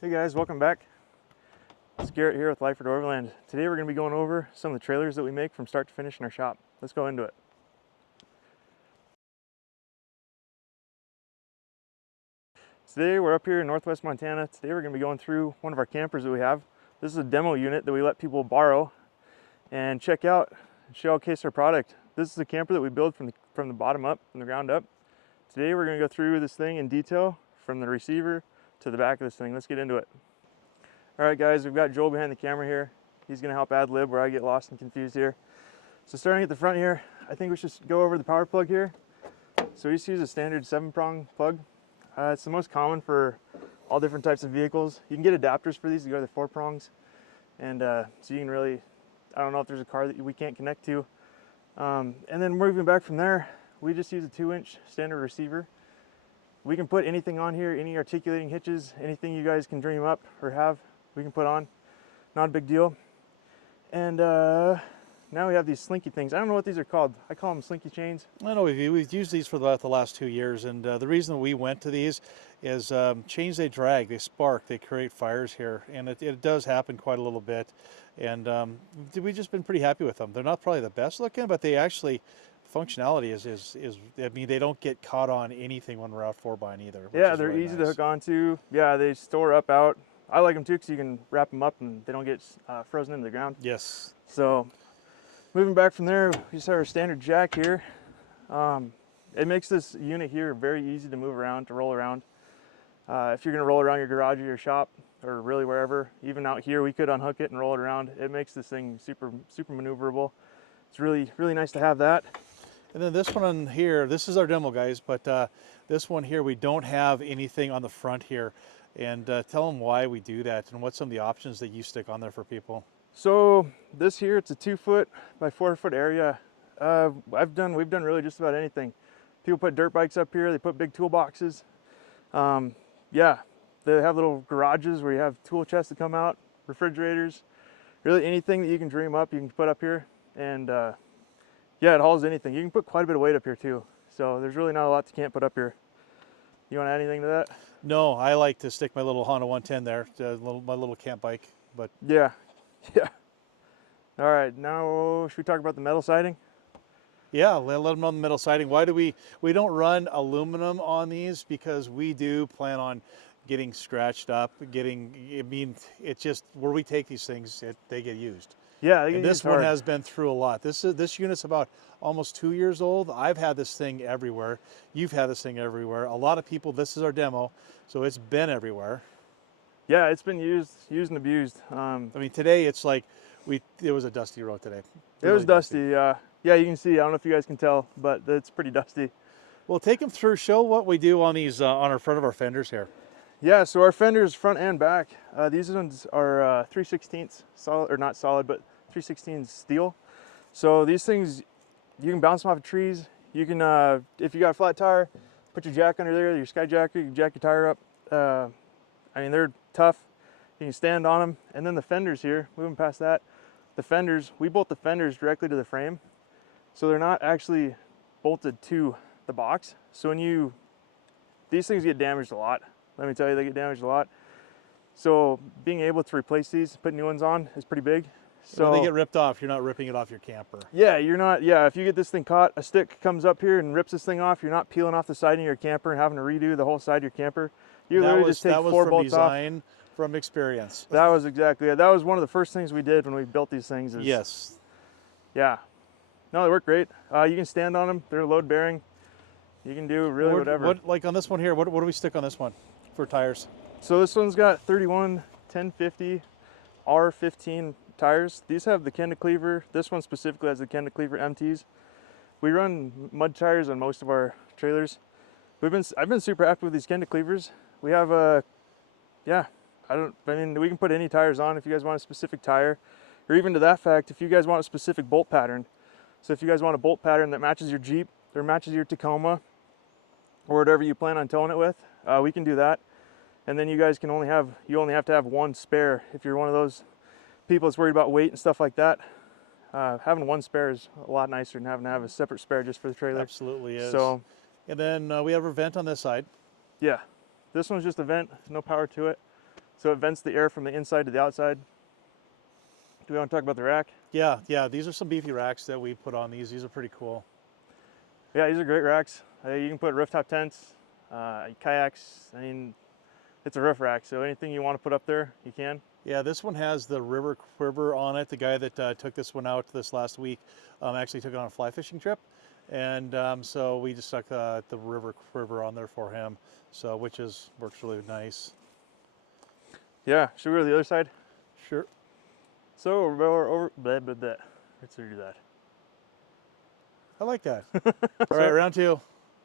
Hey guys, welcome back. It's Garrett here with Lyford Overland. Today we're going to be going over some of the trailers that we make from start to finish in our shop. Let's go into it. Today we're up here in northwest Montana. Today we're going to be going through one of our campers that we have. This is a demo unit that we let people borrow and check out and showcase our product. This is a camper that we build from the bottom up, from the ground up. Today we're going to go through this thing in detail from the receiver to the back of this thing. Let's get into it. All right guys, we've got Joel behind the camera here. He's going to help ad lib where I get lost and confused here. So starting at the front here, I think we should go over the power plug here. So we just use a standard 7-prong plug. It's the most common for all different types of vehicles. You can get adapters for these to go to the 4 prongs. And so you can really, I don't know if there's a car that we can't connect to. And then moving back from there, we just use a 2-inch standard receiver. We can put anything on here, any articulating hitches, anything you guys can dream up or have, we can put on. Not a big deal. And now we have these slinky things. I don't know what these are called. I call them slinky chains. I know we've used these for the last 2 years, and the reason we went to these is chains, they drag, they spark, they create fires here, and it does happen quite a little bit. And we've just been pretty happy with them. They're not probably the best looking, but they actually, functionality is I mean, they don't get caught on anything when we're out 4-by either. Yeah, they're really easy to hook onto. Yeah, they store up out. I like them too because you can wrap them up and they don't get frozen into the ground. Yes. So moving back from there, we just have our standard jack here. It makes this unit here very easy to move around, to roll around. If you're going to roll around your garage or your shop, or really wherever, even out here, we could unhook it and roll it around. It makes this thing super maneuverable. It's really nice to have that. And then this one on here, this is our demo, guys, but this one here, we don't have anything on the front here. And tell them why we do that and what some of the options that you stick on there for people. So this here, it's a 2-foot by 4-foot area. We've done really just about anything. People put dirt bikes up here. They put big toolboxes. Yeah, they have little garages where you have tool chests that come out, refrigerators, really anything that you can dream up, you can put up here. And yeah, it hauls anything. You can put quite a bit of weight up here too. So there's really not a lot you can't put up here. You want to add anything to that? No, I like to stick my little Honda 110 there, my little camp bike. But yeah. All right, now should we talk about the metal siding? Yeah, let them know the metal siding. Why do we don't run aluminum on these? Because we do plan on getting scratched up, I mean, it's just where we take these things, they get used. Yeah, and this one has been through a lot. This unit's about almost 2 years old. I've had this thing everywhere. You've had this thing everywhere. A lot of people, this is our demo, so it's been everywhere. Yeah, it's been used and abused. I mean, today it's like, it was a dusty road today. It was dusty, yeah, you can see, I don't know if you guys can tell, but it's pretty dusty. Well, take them through, show what we do on these, on our front of our fenders here. Yeah, so our fenders front and back, these ones are 3/16 solid, or not solid, but 3/16 steel. So these things, you can bounce them off of trees. You can, if you got a flat tire, put your jack under there, your sky jacker, you can jack your tire up. I mean, they're tough. You can stand on them. And then the fenders here, moving past that, the fenders, we bolt the fenders directly to the frame. So they're not actually bolted to the box. So when these things get damaged a lot. Let me tell you, they get damaged a lot. So being able to replace these, put new ones on is pretty big. So when they get ripped off, you're not ripping it off your camper. Yeah, you're not, yeah, if you get this thing caught, a stick comes up here and rips this thing off, you're not peeling off the siding of your camper and having to redo the whole side of your camper. You literally just take 4 bolts off. Design from experience. That was exactly it. That was one of the first things we did when we built these things. Yes. Yeah. No, they work great. You can stand on them. They're load bearing. You can do really whatever. Like on this one here, what do we stick on this one for tires? So this one's got 31 1050 R15 tires. These have the Canticlever. This one specifically has the Canticlever MTs. We run mud tires on most of our trailers. I've been super happy with these Canticlevers. We have yeah, I mean, we can put any tires on if you guys want a specific tire, or even to that fact, if you guys want a specific bolt pattern. So if you guys want a bolt pattern that matches your Jeep or matches your Tacoma or whatever you plan on towing it with, we can do that. And then you guys can only have to have one spare. If you're one of those people that's worried about weight and stuff like that, having one spare is a lot nicer than having to have a separate spare just for the trailer. Absolutely is. So, and then we have our vent on this side. Yeah, this one's just a vent, no power to it. so it vents the air from the inside to the outside. Do we want to talk about the rack? Yeah, yeah. These are some beefy racks that we put on these. These are pretty cool. Yeah, these are great racks. You can put rooftop tents, kayaks. I mean, it's a roof rack, so anything you want to put up there, you can. Yeah, this one has the river quiver on it. The guy that took this one out this last week actually took it on a fly fishing trip, and so we just stuck the river quiver on there for him. So which works really nice. Yeah, should we go to the other side? Sure. So we're over, blah, blah, blah. Let's do that. I like that. All right, round two.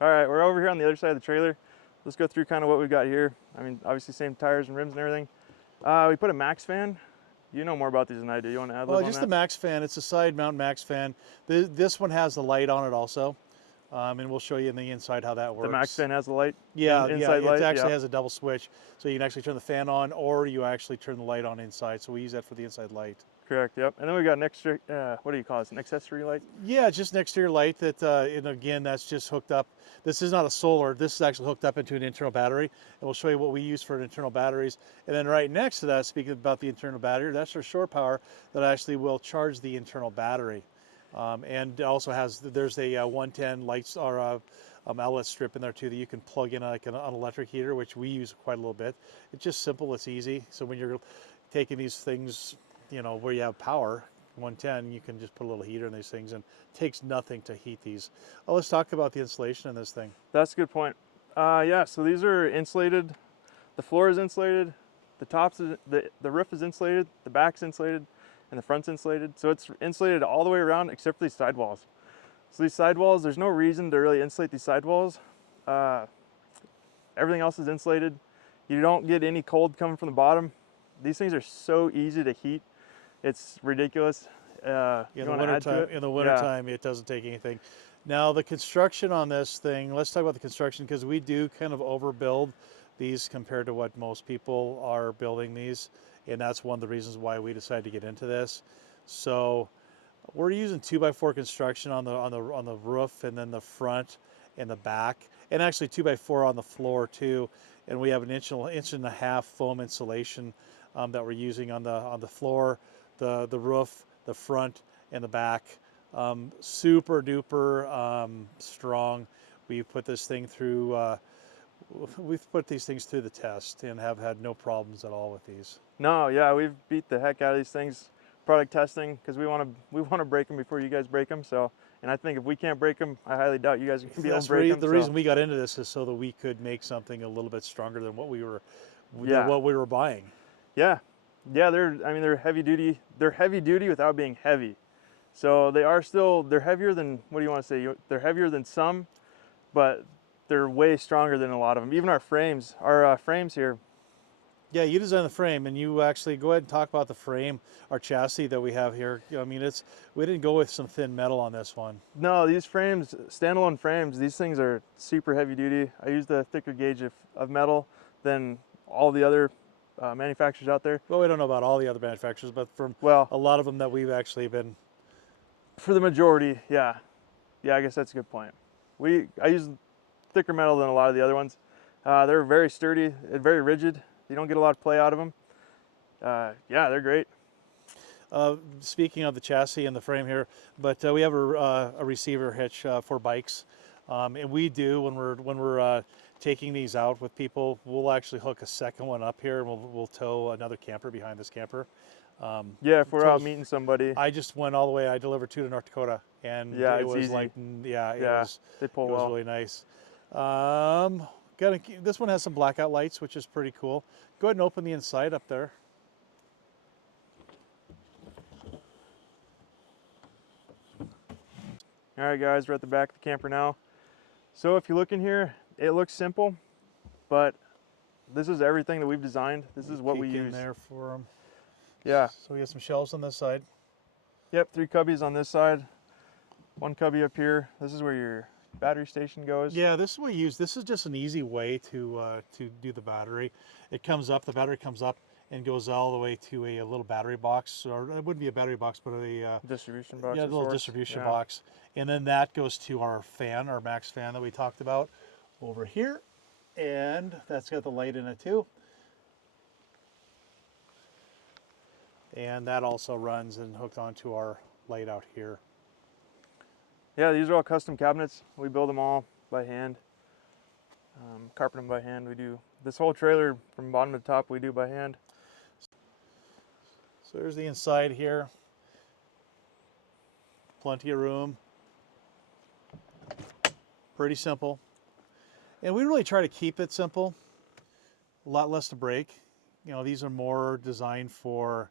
All right, we're over here on the other side of the trailer. Let's go through kind of what we've got here. I mean, obviously same tires and rims and everything. We put a Max fan. You know more about these than I do. You want to add? Well, just the Max fan. It's a side mount Max fan. This one has the light on it also, and we'll show you in the inside how that works. The Max fan has the light. Yeah, inside yeah. light. It actually has a double switch, so you can actually turn the fan on, or you actually turn the light on inside. So we use that for the inside light. Correct. Yep. And then we got an extra. What do you call this? An accessory light? Yeah, just next to your light. That and again, that's just hooked up. This is not a solar. This is actually hooked up into an internal battery, and we'll show you what we use for internal batteries. And then right next to that, speaking about the internal battery, that's our shore power that actually will charge the internal battery. And also there's a 110 lights or outlet strip in there too that you can plug in like an electric heater, which we use quite a little bit. It's just simple. It's easy. So when you're taking these things, you know, where you have power, 110, you can just put a little heater in these things, and it takes nothing to heat these. Oh, let's talk about the insulation in this thing. That's a good point. Yeah, so these are insulated. The floor is insulated. The roof is insulated. The back's insulated, and the front's insulated. So it's insulated all the way around except for these sidewalls. So these sidewalls, there's no reason to really insulate these sidewalls. Everything else is insulated. You don't get any cold coming from the bottom. These things are so easy to heat. It's ridiculous. In the wintertime, it doesn't take anything. Now the construction on this thing, let's talk about the construction, because we do kind of overbuild these compared to what most people are building these, and that's one of the reasons why we decided to get into this. So we're using 2x4 construction on the roof, and then the front and the back, and actually 2x4 on the floor too. And we have an inch and a half foam insulation that we're using on the floor, the roof, the front, and the back. Super duper strong. We've put this thing through. We've put these things through the test and have had no problems at all with these. No, yeah, we've beat the heck out of these things, product testing, because we want to break them before you guys break them. So, and I think if we can't break them, I highly doubt you guys are going to be able to break them. The reason we got into this is so that we could make something a little bit stronger than what we were buying. Yeah, yeah, they're heavy duty. They're heavy duty without being heavy. So they're heavier than, what do you want to say? They're heavier than some, but they're way stronger than a lot of them. Even our frames here. Yeah, you designed the frame, and you actually go ahead and talk about the frame, our chassis that we have here. I mean, we didn't go with some thin metal on this one. No, these frames, standalone frames, these things are super heavy duty. I used a thicker gauge of metal than all the other manufacturers out there. Well, we don't know about all the other manufacturers, but from a lot of them that we've actually been. For the majority, yeah. Yeah, I guess that's a good point. I use thicker metal than a lot of the other ones. They're very sturdy, very rigid. You don't get a lot of play out of them. Yeah, they're great. Speaking of the chassis and the frame here, but we have a receiver hitch for bikes, and we do when we're taking these out with people, we'll actually hook a second one up here, and we'll tow another camper behind this camper. Yeah, if we're out meeting somebody. I just went all the way. I delivered 2 to North Dakota, and yeah, it was easy. like, they pull it was well. really nice. This one has some blackout lights, which is pretty cool. Go ahead and open the inside up there. All right, guys, we're at the back of the camper now. So if you look in here, it looks simple, but this is everything that we've designed. This is what we use. In there for them. Yeah. So we have some shelves on this side. Yep, 3 cubbies on this side, 1 cubby up here. This is where your battery station goes. Yeah, this is what we use. This is just an easy way to do the battery. It comes up, the battery comes up and goes all the way to a little battery box, or it wouldn't be a battery box, but a distribution box. Yeah, a little distribution box. And then that goes to our fan, our Max fan that we talked about over here. And that's got the light in it too. and that also runs and hooked onto our light out here. Yeah, these are all custom cabinets. We build them all by hand, carpet them by hand. We do this whole trailer from bottom to top, we do by hand. So there's the inside here. Plenty of room. Pretty simple. And we really try to keep it simple. A lot less to break. You know, these are more designed for,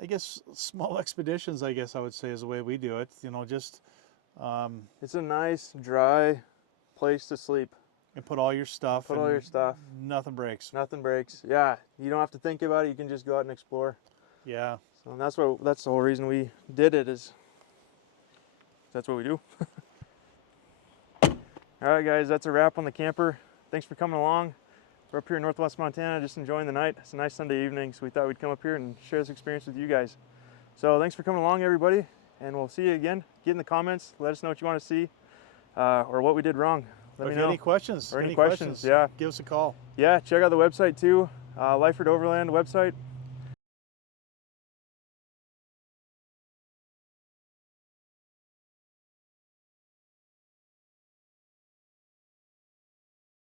I guess, small expeditions, I guess I would say is the way we do it. You know, just... it's a nice, dry place to sleep. and put all your stuff. Put all your stuff. Nothing breaks. Nothing breaks. Yeah, you don't have to think about it. You can just go out and explore. Yeah. So that's the whole reason we did it, is that's what we do. All right, guys, that's a wrap on the camper. Thanks for coming along. We're up here in Northwest Montana, just enjoying the night. It's a nice Sunday evening, so we thought we'd come up here and share this experience with you guys. So thanks for coming along, everybody, and we'll see you again. Get in the comments. Let us know what you want to see or what we did wrong. Let me know. Any questions? Or any questions, yeah. Give us a call. Yeah, check out the website too, Lyford Overland website.